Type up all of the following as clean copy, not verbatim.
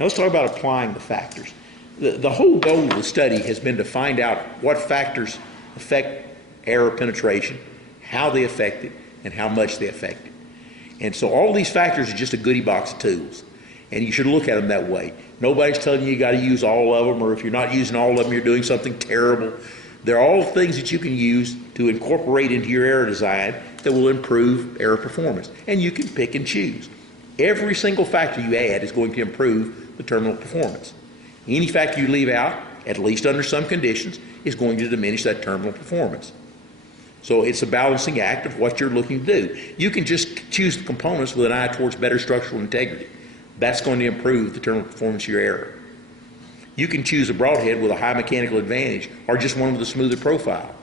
Now let's talk about applying the factors. The whole goal of the study has been to find out what factors affect air penetration, how they affect it, and how much they affect it. And so all these factors are just a goodie box of tools, and you should look at them that way. Nobody's telling you got to use all of them, or if you're not using all of them, you're doing something terrible. They're all things that you can use to incorporate into your air design that will improve air performance, and you can pick and choose. Every single factor you add is going to improve the terminal performance. Any factor you leave out, at least under some conditions, is going to diminish that terminal performance. So it's a balancing act of what you're looking to do. You can just choose the components with an eye towards better structural integrity. That's going to improve the terminal performance of your air. You can choose a broadhead with a high mechanical advantage or just one with a smoother profile.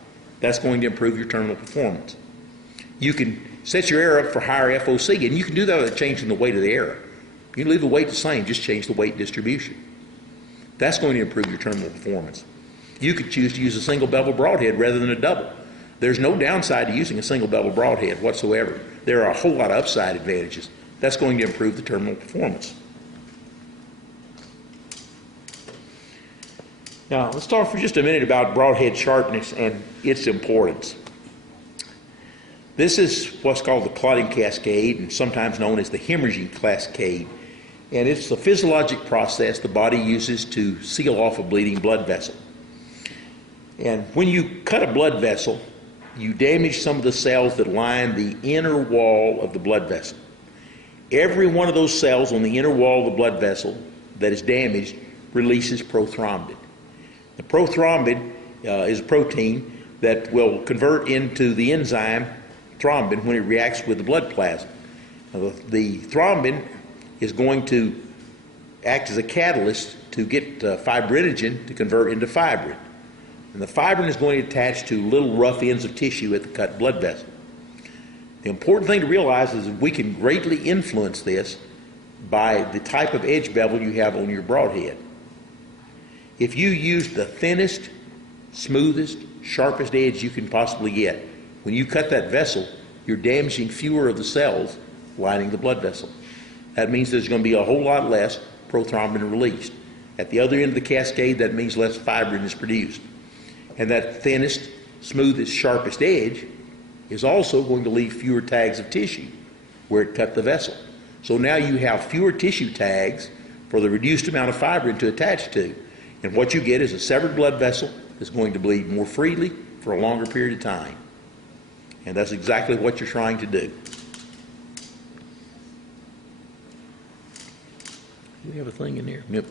That's going to improve your terminal performance. You can set your air up for higher FOC, and you can do that without changing the weight of the air. You can leave the weight the same, just change the weight distribution. That's going to improve your terminal performance. You could choose to use a single bevel broadhead rather than a double. There's no downside to using a single bevel broadhead whatsoever. There are a whole lot of upside advantages. That's going to improve the terminal performance. Now, let's talk for just a minute about broadhead sharpness and its importance. This is what's called the clotting cascade, and sometimes known as the hemorrhaging cascade. And it's the physiologic process the body uses to seal off a bleeding blood vessel. And when you cut a blood vessel, you damage some of the cells that line the inner wall of the blood vessel. Every one of those cells on the inner wall of the blood vessel that is damaged releases prothrombin. The prothrombin is a protein that will convert into the enzyme thrombin when it reacts with the blood plasma. Now, the thrombin is going to act as a catalyst to get fibrinogen to convert into fibrin. And the fibrin is going to attach to little rough ends of tissue at the cut blood vessel. The important thing to realize is that we can greatly influence this by the type of edge bevel you have on your broadhead. If you use the thinnest, smoothest, sharpest edge you can possibly get, when you cut that vessel, you're damaging fewer of the cells lining the blood vessel. That means there's going to be a whole lot less prothrombin released. At the other end of the cascade, that means less fibrin is produced. And that thinnest, smoothest, sharpest edge is also going to leave fewer tags of tissue where it cut the vessel. So now you have fewer tissue tags for the reduced amount of fibrin to attach to. And what you get is a severed blood vessel that's going to bleed more freely for a longer period of time. And that's exactly what you're trying to do. Do we have a thing in there? Yep.